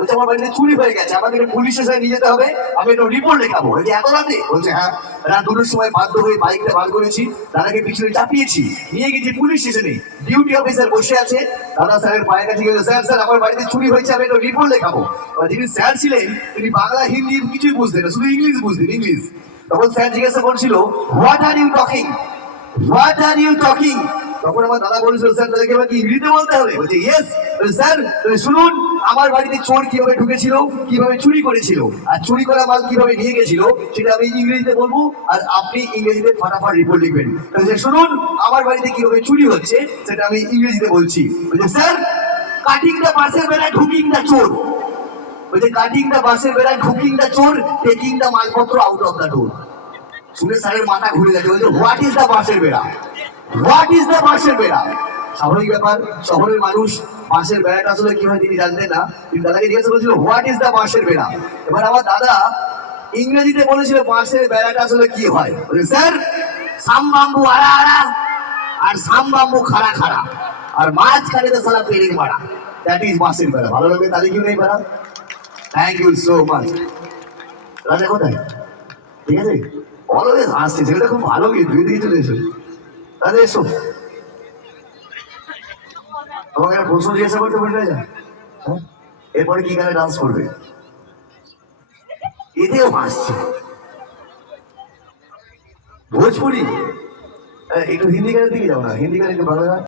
বলছে আমার বাড়িতে চুরি হয়ে গেছে, আমাদের পুলিশ স্টেশনে নিয়ে যেতে হবে, আমি একটা রিপোর্ট লেখাবো। বলছে এত রাতে? বলছে হ্যাঁ, রাত 2টোর সময় বাধ্য হয়ে বাইকটা বার করেছি, দাদাকে পিছনে চাপিয়েছি, নিয়ে গেছি পুলিশ স্টেশনে। ডিউটি অফিসার বসে আছে, দাদা স্যারের পায়ের কাছে গেছে, স্যার স্যার আমার বাড়িতে চুরি হয়েছে, আমি একটা রিপোর্ট লেখাবো। এবার যিনি স্যার ছিলেন তিনি বাংলা হিন্দি কিছুই বুঝতেন না, শুধু ইংলিশ বুঝতেন, ইংলিশ। তখন স্যার জিজ্ঞাসা করছিল, what are you talking, what are you talking? তখন আমার দাদা বলেছিল, স্যার তাদেরকে এবার কি ইংরেজিতে বলতে হবে? বলছে ইয়েস। স্যার শুনুন, আমার বাড়িতে চোর কিভাবে ঢুকেছিল, কিভাবে চুরি করেছিল, আর চুরি করা মাল কিভাবে নিয়ে গেছিল, সেটা আমি ইংরেজিতে বলবো, আর আপনি ইংরেজিতে ফাটাফাট রিপোর্ট লিখবেন। বলছে শুনুন, আমার বাড়িতে কিভাবে চুরি হচ্ছে সেটা আমি ইংরেজিতে বলছি। বলছে স্যার, কাটিং দা বাসের বেলায় ঢুকিং দা চোর। বলছে কাটিং দা বাসের বেলায় ঢুকিং দা চোর, টেকিং দা মালপত্র আউট অফ দা ডোর। শুনে স্যারের মাথা ঘুরে গেছে। বলছে হোয়াট ইজ দা বাসের বেড়া, হোয়াট ইজ দা বাসের বেড়া? স্বাভাবিক ব্যাপার, শহরের মানুষ বাঁশের বেড়াটা আসলে কি হয় তিনি জানতেন না। তিনি দাদাকে জিজ্ঞাসা করেছিল হোয়াট ইজ দা বাঁশের বেড়া। এবার আমার দাদা ইংরেজিতে বলেছিল বাঁশের বেড়াটা আসলে কি হয়। স্যার, সাম বাম্বু আড়া আড়া আর সাম বাম্বু খাড়া খাড়া আর মাঝখানে তো সালা পেরিং মারা, দ্যাট ইজ বাঁশের বেড়া। ভালো লাগে তাহলে কি নেই বেড়া? Thank you so much. রাজা কোথায়? ঠিক আছে, অলওয়েজ হাসছে, ছেলেটা খুব ভালো, কিন্তু এদিকে চলে এসো, তাহলে এসো। তোমাকে একটা প্রশ্ন জিজ্ঞাসা করতে বললে যা, এরপরে কি গানে ডান্স করবে? এতেও হাসছে। ভোজপুরি একটু হিন্দি গানের দিকে যাও না, হিন্দি গান একটু ভালো গান।